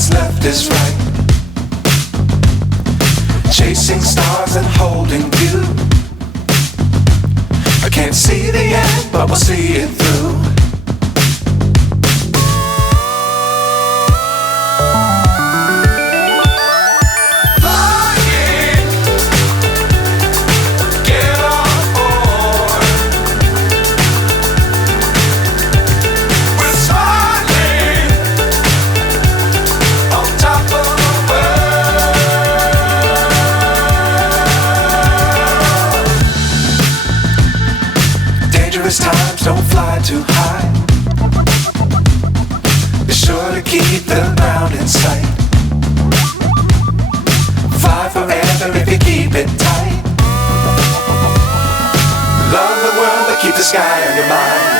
what's left is right. Chasing stars and holding you. I can't see the end, but we'll see it through. Times don't fly too high. Be sure to keep the ground in sight. Fly forever if you keep it tight. Love the world but keep the sky on your mind.